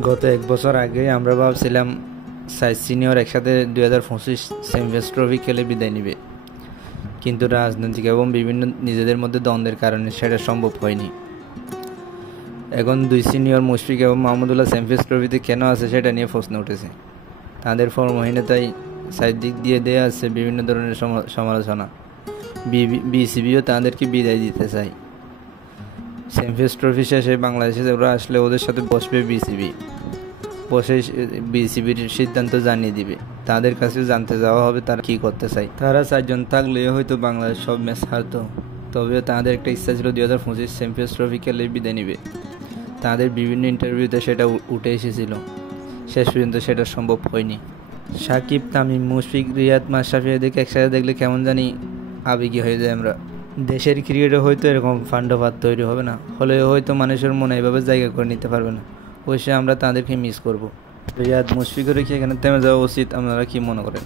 গত এক বছর আগে আমরা ভাবছিলাম সাইজ সিনিয়র একসাথে 2025 চ্যাম্পিয়ন্স ট্রফি খেলে বিদায় নেবে, কিন্তু রাজনৈতিক এবং বিভিন্ন নিজেদের মধ্যে দ্বন্দ্বের কারণে সেটা সম্ভব হয়নি। এখন দুই সিনিয়র মুশফিক এবং মাহমুদুল্লাহ চ্যাম্পিয়ন্স ট্রফিতে কেন আছে সেটা নিয়ে প্রশ্ন উঠেছে। তাদের ফর্মহীনতায় সাইড দিক দিয়ে দেওয়া আছে বিভিন্ন ধরনের সমালোচনা। বিসিবিও তাদেরকে বিদায় দিতে চায়। চ্যাম্পিয়ন্স ট্রফি শেষে বাংলাদেশে ওরা আসলে ওদের সাথে বসবে বিসিবি, বসে বিসিবির সিদ্ধান্ত জানিয়ে দিবে। তাদের কাছে জানতে যাওয়া হবে তারা কী করতে চায়। তারা 4 জন থাকলে হয়তো বাংলাদেশ সব ম্যাচ হারতো, তবেও তাদের একটা ইচ্ছা ছিল 2025 চ্যাম্পিয়ন্স ট্রফি খেলে বিদায় নেবে। তাদের বিভিন্ন ইন্টারভিউতে সেটা উঠে এসেছিল, শেষ পর্যন্ত সেটা সম্ভব হয়নি। সাকিব, তামিম, মুশফিক, রিয়াদ, মাশরাফি এদেরকে একসাথে দেখলে কেমন জানি আবেগী হয়ে যায় আমরা। দেশের ক্রিকেটে হয়তো এরকম ফান্ডফাত তৈরি হবে না, হলে হয়তো মানুষের মনে এভাবে জায়গা করে নিতে পারবে না। অবশ্যই আমরা তাদেরকে মিস করব। রিয়াদ, মুশফিকেরও কি এখানে থেমে যাওয়া উচিত? আপনারা কি মনে করেন?